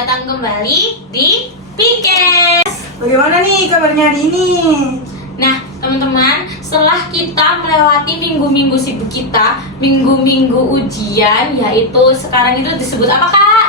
datang kembali di Pikes. Bagaimana nih kabarnya hari ini? Nah, teman-teman, setelah kita melewati minggu-minggu sibuk kita, minggu-minggu ujian, yaitu sekarang itu disebut apa, Kak?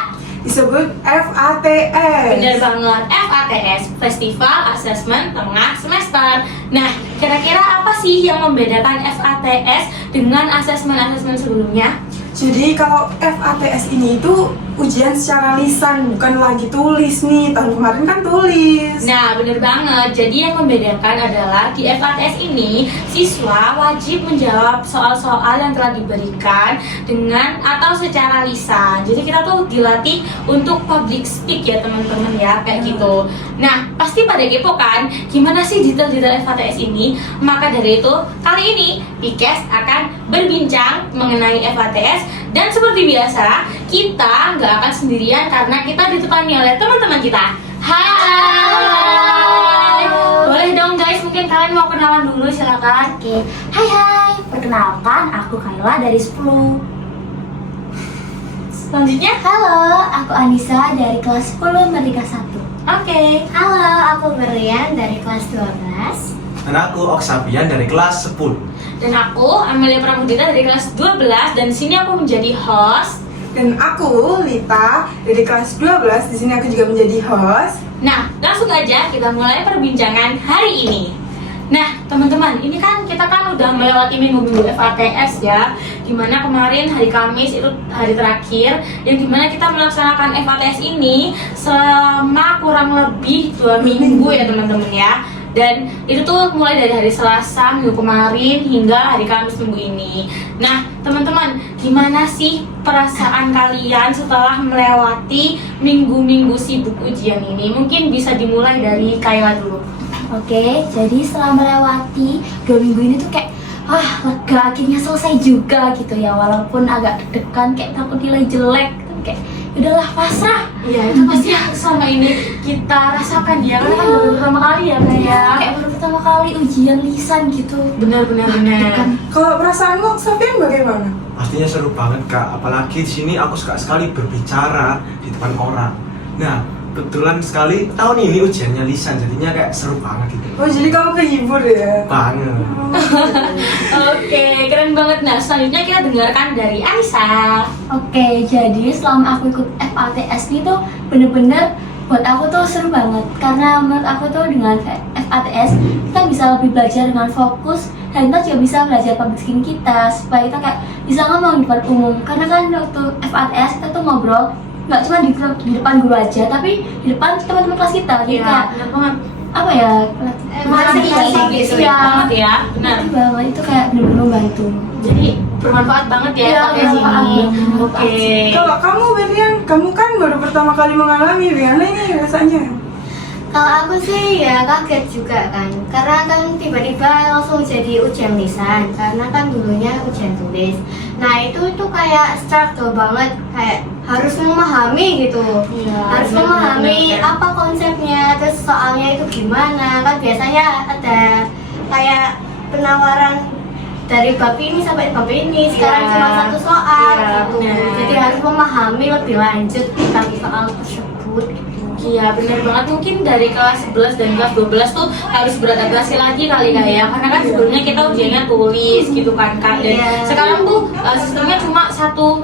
Disebut FATS. Benar banget, FATS, Festival Assessment Tengah Semester. Nah, kira-kira apa sih yang membedakan FATS dengan asesmen-asesmen sebelumnya? Jadi kalau FATS ini itu ujian secara lisan, bukan lagi tulis nih. Tahun kemarin kan tulis. Nah, bener banget. Jadi yang membedakan adalah di FATS ini siswa wajib menjawab soal-soal yang telah diberikan dengan atau secara lisan. Jadi kita tuh dilatih untuk public speak ya teman-teman ya, kayak gitu. Nah, pasti pada kepo kan, gimana sih detail-detail FATS ini? Maka dari itu, kali ini Pikes akan berbincang mengenai FATS. Dan seperti biasa, kita nggak akan sendirian karena kita ditemani oleh teman-teman kita. Hai. Boleh dong guys, mungkin kalian mau kenalan dulu, silakan. Oke, hai, perkenalkan aku Kayla dari 10. Selanjutnya, Halo, aku Anissa dari kelas 10 Merdeka 1. oke. Halo, aku Berian dari kelas 12. Dan aku Oksabian dari kelas 10. Dan aku Amelia Pramudita dari kelas 12 dan di sini aku menjadi host. Dan aku Lita dari kelas 12. Di sini aku juga menjadi host. Nah, langsung aja kita mulai perbincangan hari ini. Nah, teman-teman, ini kan kita kan udah melewati minggu-minggu FATS ya, dimana kemarin hari Kamis itu hari terakhir, yang dimana kita melaksanakan FATS ini selama kurang lebih 2 minggu ya teman-teman ya. Dan itu tuh mulai dari hari Selasa minggu kemarin hingga hari Kamis minggu ini. Nah, teman-teman, gimana sih perasaan kalian setelah melewati minggu-minggu sibuk ujian ini? Mungkin bisa dimulai dari Kayla dulu. Oke, jadi setelah melewati 2 minggu ini tuh kayak lega, akhirnya selesai juga gitu ya. Walaupun agak deg-degan, kayak takut nilai jelek, tapi kayak udahlah pasrah. Iya, itu pasti yang selama ini kita rasakan ya, karena kan baru pertama kali ya Kayak baru pertama kali ujian lisan gitu. Benar. Kalau perasaanmu, Sofian bagaimana? Pastinya seru banget kak, apalagi di sini aku suka sekali berbicara di depan orang. Nah, kebetulan sekali tahun ini ujiannya lisan, jadinya kayak seru banget gitu. Oh, jadi kamu kehibur ya? Banget. Oke, keren banget. Nah, selanjutnya kita dengarkan dari Anissa. Oke, jadi selama aku ikut FATS ini tuh bener-bener buat aku tuh seru banget. Karena menurut aku tuh dengan FATS kita bisa lebih belajar dengan fokus, dan kita juga bisa belajar public speaking kita supaya kita kayak bisa ngomong di depan umum. Karena kan waktu FATS kita tuh ngobrol nggak cuma di depan guru aja, tapi di depan teman-teman kelas kita. Jadi kayak benar banget. apa ya, Gitu ya. Banget ya. Benar. itu banget, itu kayak bener-bener membantu. Jadi bermanfaat banget ya Iya, FATS bermanfaat ini. banget. Oke. Kalau kamu, Berian, kamu kan baru pertama kali mengalami. Gimana ini rasanya? Kalau aku sih ya kaget juga kan, karena kan tiba-tiba langsung jadi ujian lisan, karena kan dulunya ujian tulis. Nah itu kayak struggle banget, kayak harus memahami gitu, Iya, harus benar, memahami benar. apa konsepnya, terus soalnya itu gimana. Kan biasanya ada kayak penawaran dari bab ini sampai bab ini, sekarang Iya, cuma satu soal iya, gitu. benar. Jadi harus memahami lebih lanjut tentang soal tersebut gitu. Iya, benar banget. Mungkin dari kelas 11 dan kelas 12 tuh harus beradaptasi lagi kali Kak ya. Karena kan sebelumnya kita ujiannya tulis gitu kan Kak. Dan Iya. sekarang tuh sistemnya cuma satu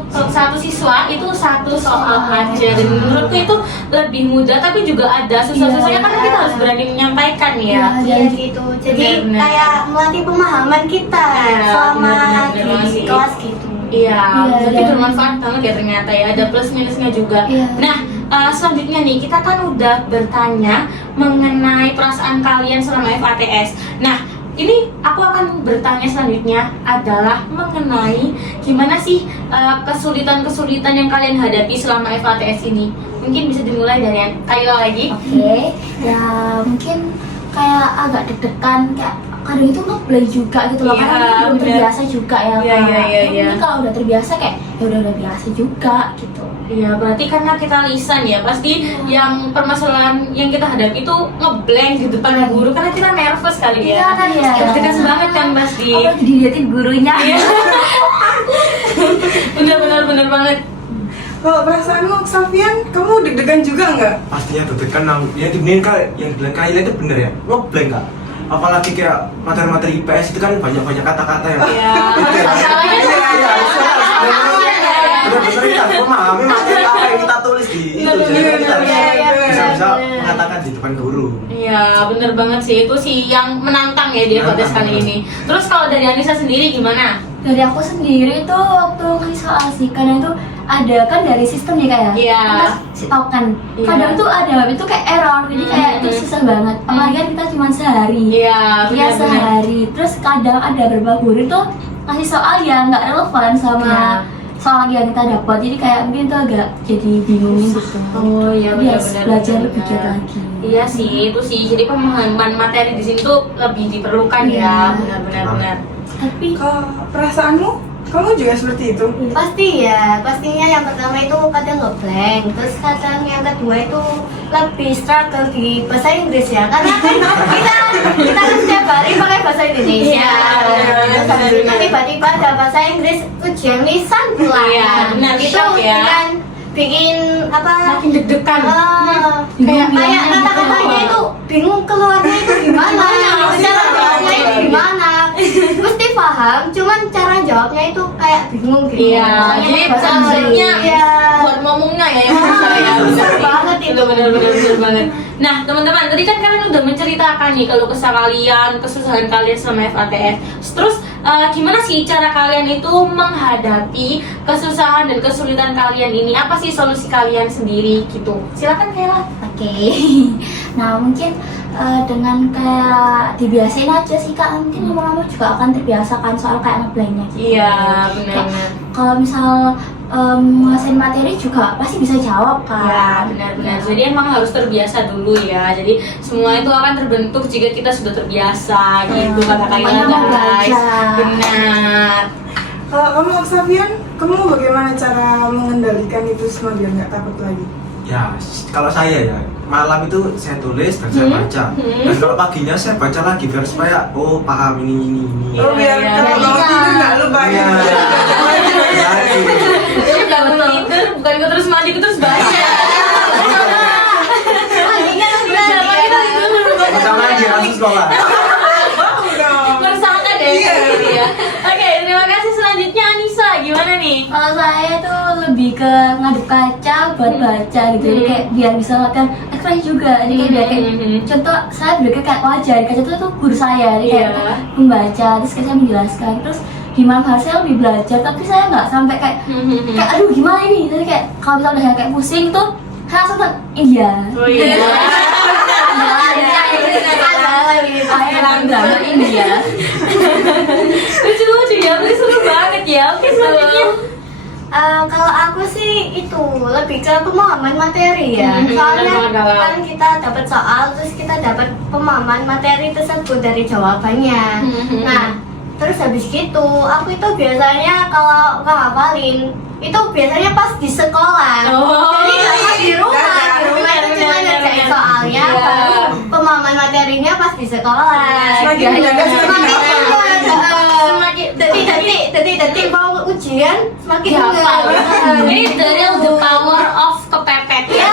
siswa itu satu soal aja. Dan menurutku itu lebih mudah, tapi juga ada susah-susahnya karena kita harus berani menyampaikan ya. Iya gitu. Jadi Benar-benar. kayak melatih pemahaman kita Iya, selama benar-benar di sih. kelas gitu. Iya, jadi dan- bermanfaat banget ya ternyata ya, ada plus minusnya juga. Iya. Nah, selanjutnya nih kita kan udah bertanya mengenai perasaan kalian selama FATS. Nah, ini aku akan bertanya selanjutnya adalah mengenai gimana sih kesulitan-kesulitan yang kalian hadapi selama FATS ini. Mungkin bisa dimulai dari Kayla lagi. Oke, ya mungkin kayak agak deg-degan, kayak kadang itu ngeplay juga gitu loh, Iya, karena kan belum bener. terbiasa juga ya Iya, Kak. iya, iya, Tapi iya. kalau udah terbiasa kayak ya udah biasa juga gitu. Iya, berarti karena kita lisan ya, pasti yang permasalahan yang kita hadapi itu ngeblank di depan guru karena kita nervous kali ya. Iya, kan, iya. Deg-degan banget kan pasti. Apalagi diliatin gurunya. Iya. Bener banget. Kalau perasaanmu, Xavian, kamu deg-degan juga nggak? Pastinya deg-degan, yang dibilang yang bilang Kayla itu bener ya, ngeblank kak. Apalagi kayak materi-materi IPS itu kan banyak kata-kata yang Iya. itu ya. Masalahnya Bener-bener kita memahami materi apa yang kita tulis di itu, jadi kita bisa mengatakan di depan guru. Iya, bener banget sih. Itu sih yang menantang ya di FATS kali ini. Terus kalau dari Anissa sendiri gimana? Dari aku sendiri tuh waktu ngasih soal sih, karena itu ada kan dari sistem ya kayak Iya. tahu kan Iya. kadang tuh ada itu kayak error, jadi kayak itu susah banget, apalagi kan kita cuma sehari. Iya, Iya benar-benar. sehari. Terus kadang ada beberapa guru tuh ngasih soal yang nggak relevan sama Iya. soal yang kita dapat, jadi kayak mungkin tuh agak jadi bingungin gitu. Oh iya, Jadi harus benar-benar. belajar lebih giat lagi. Iya sih, itu sih. Jadi pemahaman materi di sini tuh lebih diperlukan ya, Iya. benar-benar. Tapi Kalau perasaanmu, kamu juga seperti itu? Pasti ya, pastinya yang pertama itu kadang ngeblank, terus kadang yang kedua itu lebih struggle di bahasa Inggris ya, karena kan kita kan setiap hari pakai bahasa Indonesia. Iya, Terus habis itu tiba-tiba ada bahasa Inggris ujian lisan pula. Iya, benar, Itu shock ya. bikin apa? Makin deg-degan. Kayak kata-katanya itu bingung keluarnya itu gimana, cara jawabnya itu gimana. Mesti paham, cuman cara jawabnya itu kayak bingung gitu. Iya, jadi sebenarnya Iya. buat ngomongnya ya yang susah ya. Susah banget itu. Benar banget. Nah, teman-teman, tadi kan kalian udah menceritakan nih kalau kesah kalian, kesusahan kalian selama FATS. Terus gimana sih cara kalian itu menghadapi kesusahan dan kesulitan kalian ini? Apa sih solusi kalian sendiri gitu? Silakan Kayla. oke. Nah mungkin dengan kayak dibiasain aja sih kak, mungkin lama-lama juga akan terbiasa kan soal kayak ngeblanknya gitu. Iya, Kayak kalau misal ngasihin materi juga pasti bisa jawab Ya, kan. benar-benar. Jadi emang harus terbiasa dulu ya. Jadi semua itu akan terbentuk jika kita sudah terbiasa gitu kata Pokoknya kalian mau guys. belajar. Benar. Kalau kamu, Xavian, kamu bagaimana cara mengendalikan itu semua biar nggak takut lagi? Ya, kalau saya ya, malam itu saya tulis dan saya baca. Dan kalau paginya saya baca lagi biar supaya paham ini. Oh, biar Iya, kalau iya. bangun tidur nggak lupa Iya. gitu. Ya, gitu. Jadi bangun tidur bukan ikut terus mandi ikut terus baca. Baca lagi langsung sekolah. Mau dong. Tersangka deh Iya. gitu ya. Oke, terima kasih. Selanjutnya Anissa, gimana nih? Kalau saya tuh lebih ke ngadep kaca buat baca gitu, jadi kayak biar bisa latihan ekspresi juga. Jadi kayak biar kayak contoh saya belajar kayak wajah di kaca tuh guru saya, jadi kayak Iya. membaca terus kayak saya menjelaskan. Terus di malam hari saya lebih belajar, tapi saya nggak sampai kayak aduh gimana ini. Jadi kayak kalau misalnya udah kayak pusing tuh saya langsung iya. Oh iya. Drama ini ya. Lucu-lucu ya, ini seru banget ya. Oke, selanjutnya. Kalau aku sih itu lebih ke pemahaman materi ya. Mhm, Soalnya kalau- kan kita dapat soal terus kita dapat pemahaman materi tersebut dari jawabannya. Mhm. Nah, terus habis gitu aku itu biasanya kalau nggak hafalin itu biasanya pas di sekolah. Oh, Jadi nggak pas di rumah. iya. Di rumah itu cuma Benar, ngerjain benar. soalnya, Iya. baru pemahaman materinya pas di sekolah. Semakin menjaga, semakin hafal. Semakin detik mau ujian semakin Hafal. ingat. Ini the real the power of kepepet ya.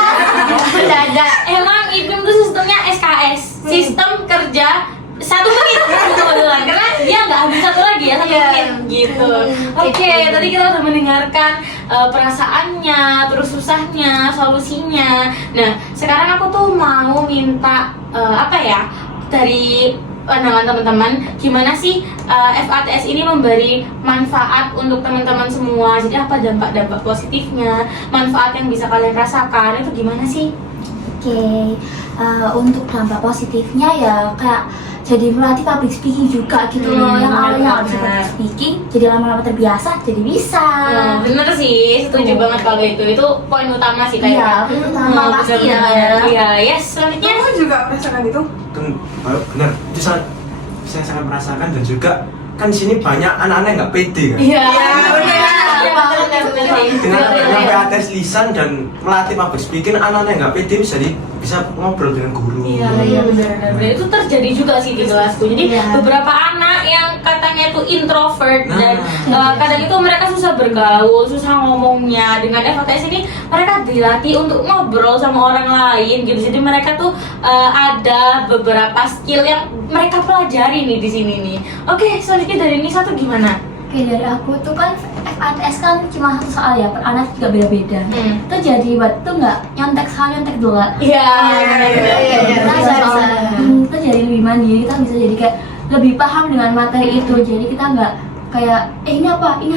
Mendadak. Emang IPM itu sistemnya SKS, sistem kerja 1 menit kebetulan, karena dia nggak habis satu lagi ya 1 Iya. menit gitu. Oke, tadi kita udah mendengarkan perasaannya, terus susahnya, solusinya. Nah, sekarang aku tuh mau minta apa ya dari pandangan teman-teman, gimana sih FATS ini memberi manfaat untuk teman-teman semua. Jadi apa dampak-dampak positifnya, manfaat yang bisa kalian rasakan itu gimana sih? Oke, untuk dampak positifnya ya kayak jadi melatih public speaking juga gitu loh. Yang awalnya nggak bisa public speaking, jadi lama-lama terbiasa, jadi bisa. Bener sih, setuju banget kalau itu poin utama sih kayak. Iya, poin utama pasti ya. Iya, yes, selanjutnya. Kamu juga merasakan itu? Benar, itu saya sangat merasakan dan juga kan di sini banyak anak-anak yang nggak pede kan. Iya, Iya, bener. benar sih. Dengan adanya PATS lisan dan melatih public speaking, anak-anak yang nggak pede bisa ngobrol dengan guru. Iya benar. Itu terjadi juga sih di kelasku. Jadi Iya. beberapa anak yang katanya itu introvert Nah. dan kadang itu mereka susah bergaul, susah ngomongnya. Dengan FATS ini mereka dilatih untuk ngobrol sama orang lain gitu. Jadi mereka tuh ada beberapa skill yang mereka pelajari nih di sini nih. Oke, selanjutnya dari Nisa tuh gimana? Oke, dari aku tuh kan FATS kan cuma satu soal ya, per anak juga beda-beda. Hmm. Itu jadi buat tuh nggak nyontek sekali nyontek dua. Iya, iya. Kita Bisa, soal- bisa. kita jadi lebih mandiri, kita bisa jadi kayak lebih paham dengan materi itu. Jadi kita nggak kayak ini apa itu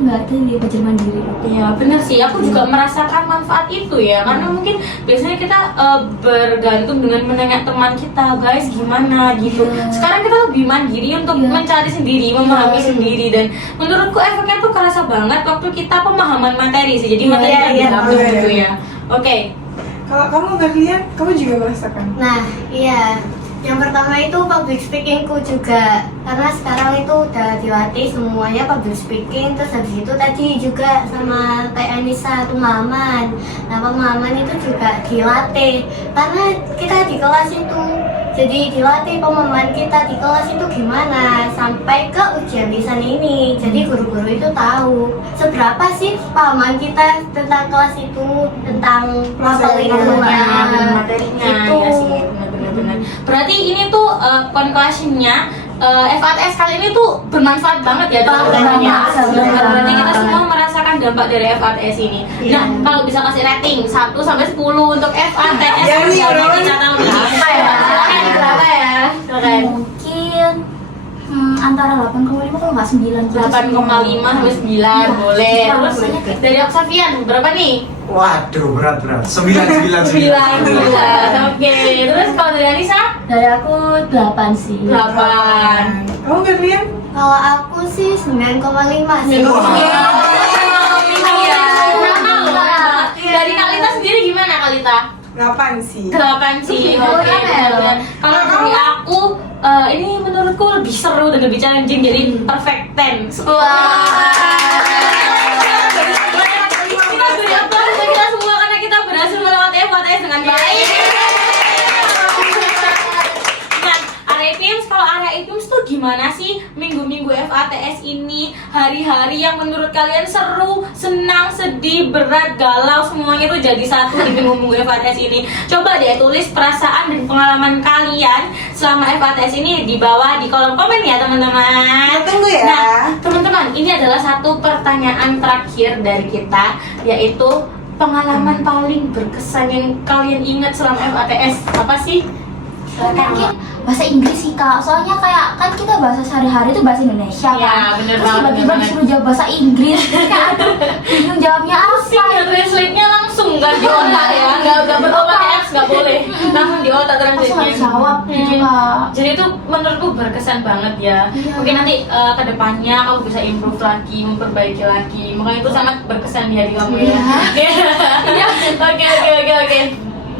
nggak, itu jadi belajar mandiri. Iya benar sih, aku juga merasakan manfaat itu ya. Karena mungkin biasanya kita bergantung dengan menanya teman kita, guys gimana gitu. Iya. Sekarang kita lebih mandiri untuk Iya. mencari sendiri, memahami sendiri. Dan menurutku efeknya tuh kerasa banget waktu kita pemahaman materi sih. Jadi materi yang iya. diambil Iya. gitu ya. Oke. Kalau kamu Berlian, kamu juga merasakan? Nah, iya. Yang pertama itu public speakingku juga, karena sekarang itu udah dilatih semuanya public speaking. Terus habis itu tadi juga sama kayak Anissa pemahaman. Nah, pemahaman itu juga dilatih karena kita di kelas itu, jadi dilatih pemahaman kita di kelas itu gimana sampai ke ujian lisan ini. Jadi guru-guru itu tahu seberapa sih pahaman kita tentang kelas itu, tentang Materinya, materinya Itu. ya sih, benar-benar. Berarti ini tuh conclusionnya FATS kali ini tuh bermanfaat banget ya teman-temannya. Banget. Berarti kita semua merasakan dampak dari FATS ini. Iya. Nah, kalau bisa kasih rating 1 sampai 10 untuk FATS Ya, nih, yang berapa? kita tahu nih. Berapa ya? Silakan, berapa ya? Silakan. Mungkin antara 8,5 kalau nggak 9. 8,5 sampai 9 boleh. Iya, Terus boleh. dari Oksavian berapa nih? Waduh, berat. 9. 9. Oke. Terus kalau dari Anissa? Dari aku 8 sih. 8. Kamu Berlian? Kalau aku sih 9,5 sih. Dari Kalita sendiri gimana Kalita? 8 sih. 8 sih. Oh, Oke. ya. Kalau dari aku ini menurutku lebih seru dan lebih challenging, jadi perfect 10. Kita beri aplaus untuk kita semua karena kita berhasil melewati FATS dengan baik. Nah, area IPIMS, kalau area IPIMS tuh gimana sih minggu-minggu FATS ini, hari-hari yang menurut kalian seru, senang, sedih, berat, galau, semuanya tuh jadi satu di minggu-minggu FATS ini. Coba deh tulis perasaan dan pengalaman kalian selama FATS ini di bawah di kolom komen ya teman-teman. Tunggu ya. Nah, teman-teman, ini adalah satu pertanyaan terakhir dari kita, yaitu pengalaman paling berkesan yang kalian ingat selama FATS apa sih? Mungkin bahasa Inggris sih kak, soalnya kayak kan kita bahasa sehari-hari itu bahasa Indonesia Iya, kan. bener Terus banget, tiba-tiba bener disuruh jawab bahasa Inggris, kayak aduh bingung jawabnya Pusing apa. ya, translate-nya langsung nggak di otak ya, nggak berobat apps, nggak boleh, langsung di otak Langsung translate-nya. harus jawab gitu kak. Jadi itu menurutku berkesan banget ya. Iya. Mungkin nanti kedepannya kamu bisa improve lagi, memperbaiki lagi. Makanya itu sangat berkesan di hati kamu ya. Iya. Oke.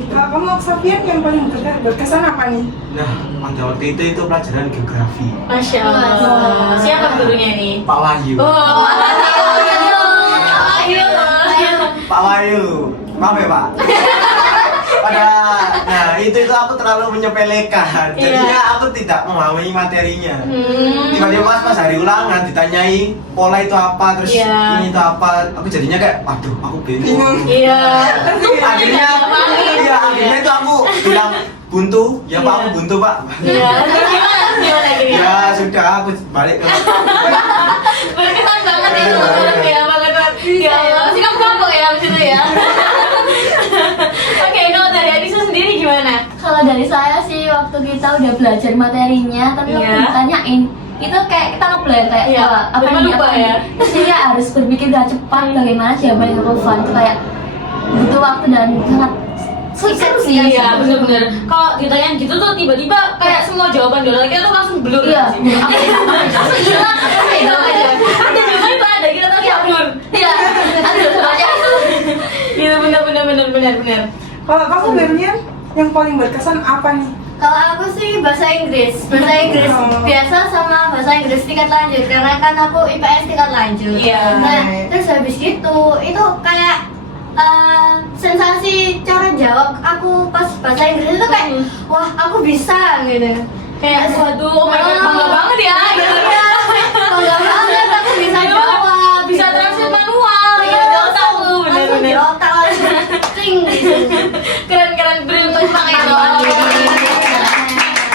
Kalau kamu Oksavian yang paling berkesan apa nih? Nah, pada waktu itu pelajaran geografi. Masya Allah. Siapa gurunya ini? Pak Wahyu. Oh, Pak Wahyu. Maaf ya, Pak. Nah itu aku terlalu menyepelekan. Jadinya aku tidak memahami materinya. Tiba-tiba pas hari ulangan ditanyai pola itu apa, terus Iya. ini itu apa. Aku jadinya kayak, waduh, aku Bingung. bingung. Iya. Akhirnya itu aku bilang buntu, ya Pak, aku buntu Pak. Iya. Gimana gini? Ya sudah, aku balik ke Berkesan banget itu menurut ya, banget. Ya Allah, sih kamu kelompok ya abis itu ya. Oke, kalau dari Anissa sendiri gimana? Kalau dari saya sih waktu kita udah belajar materinya, tapi waktu Iya. ditanyain itu kayak kita ngeblank kayak Iya, apa lupa ini lupa apa ini. ya. Terus dia harus berpikir dengan cepat bagaimana jawaban yang relevan, itu kayak butuh waktu dan sangat sulit sih ya. Iya, bener-bener. Kalau ditanyain gitu tuh tiba-tiba kayak semua jawaban dari kita tuh langsung blur. Iya. Langsung hilang. Ada jawaban itu ada, kita tuh kayak blur. Iya, aduh soalnya Iya, bener. Kalau kamu Berlian yang paling berkesan apa nih? Kalau aku sih bahasa Inggris biasa sama bahasa Inggris tingkat lanjut karena kan aku IPS tingkat lanjut. Iya. Nah, terus habis itu kayak sensasi cara jawab aku pas bahasa Inggris itu kayak wah aku bisa gitu. Kayak waduh, oh my god, bangga banget ya gitu. Bangga banget aku bisa jawab. Bisa translate manual gitu, di otak lu, Langsung di bener-bener. otak langsung ting gitu. Keren-keren, brilliant banget ya.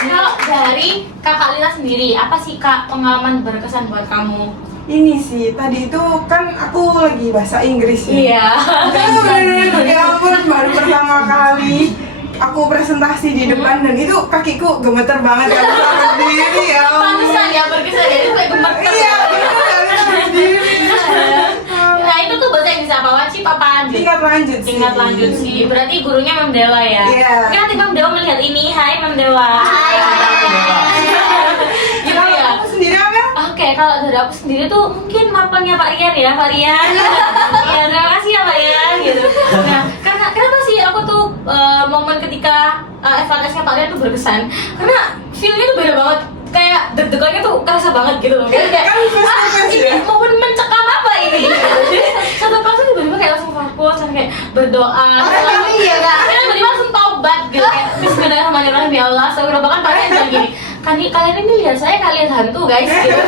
Kalau dari kakak Lila sendiri, apa sih kak pengalaman berkesan buat kamu? Ini sih, tadi itu kan aku lagi bahasa Inggris ya. Iya. Itu bener-bener ya ampun, baru pertama kali aku presentasi di depan dan itu kakiku gemeter banget ya, aku tak berdiri ya. Pantesan ya berkesan ya, itu kayak gemeter. Iya, bener gak bisa berdiri. Nah itu tuh bahasa Inggris apa? Wajib apa lanjut? Tingkat lanjut sih. Tingkat lanjut sih, berarti gurunya Mem Dewa ya? Iya. Nanti Mem Dewa melihat ini, hai Mem Dewa. Hai. Gitu Kalau ya? aku sendiri apa? Oke, kalau dari aku sendiri tuh mungkin mapelnya Pak Rian ya, Pak Rian. Iya, terima kasih ya Pak Rian gitu. Nah, karena kenapa sih aku tuh momen ketika FATS-nya Pak Rian tuh berkesan? Karena feel-nya tuh beda banget. Kayak deg-degannya tuh kerasa banget gitu loh. Kayak ini momen mencekam apa ini? Jadi satu kelas tuh tiba-tiba kayak langsung fokus dan kayak berdoa. Iya kak. Kalian tiba-tiba langsung taubat gitu kayak Bismillahirrahmanirrahim, ya Allah. Astagfirullah, bahkan Pak Rian bilang gini, kalian ini lihat saya kalian hantu guys gitu.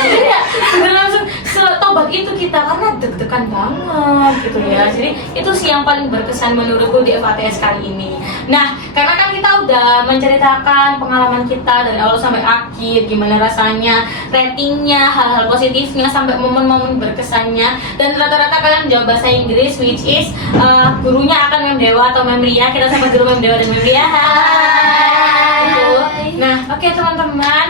Jadi ya bener langsung setobat itu kita karena deg-degan banget gitu ya. Jadi itu sih yang paling berkesan menurutku di FATS kali ini. Nah, karena kan kita udah menceritakan pengalaman kita dari awal sampai akhir, gimana rasanya, ratingnya, hal-hal positifnya sampai momen-momen berkesannya, dan rata-rata kalian menjawab bahasa Inggris, which is gurunya akan Mem Dewa atau Mem Ria. Kita sama guru Mem Dewa dan Mem Ria. Hai. Gitu. Nah, oke teman-teman,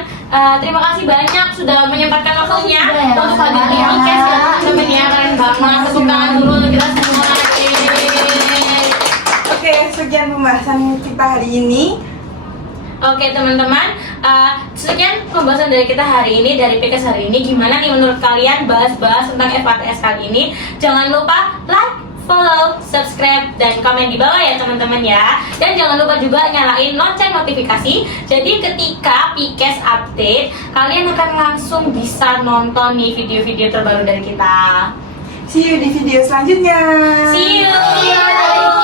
terima kasih banyak sudah menyempatkan waktunya untuk hadir di podcast ya teman-teman ya, keren banget. Tepuk tangan dulu untuk kita semua. Oke, sekian pembahasan kita hari ini. Oke teman-teman, sekian pembahasan dari kita hari ini, dari PKS hari ini. Gimana nih menurut kalian bahas-bahas tentang FATS kali ini? Jangan lupa like, follow, subscribe, dan komen di bawah ya teman-teman ya. Dan jangan lupa juga nyalain lonceng notifikasi. Jadi ketika PKS update, kalian akan langsung bisa nonton nih video-video terbaru dari kita. See you di video selanjutnya. See you.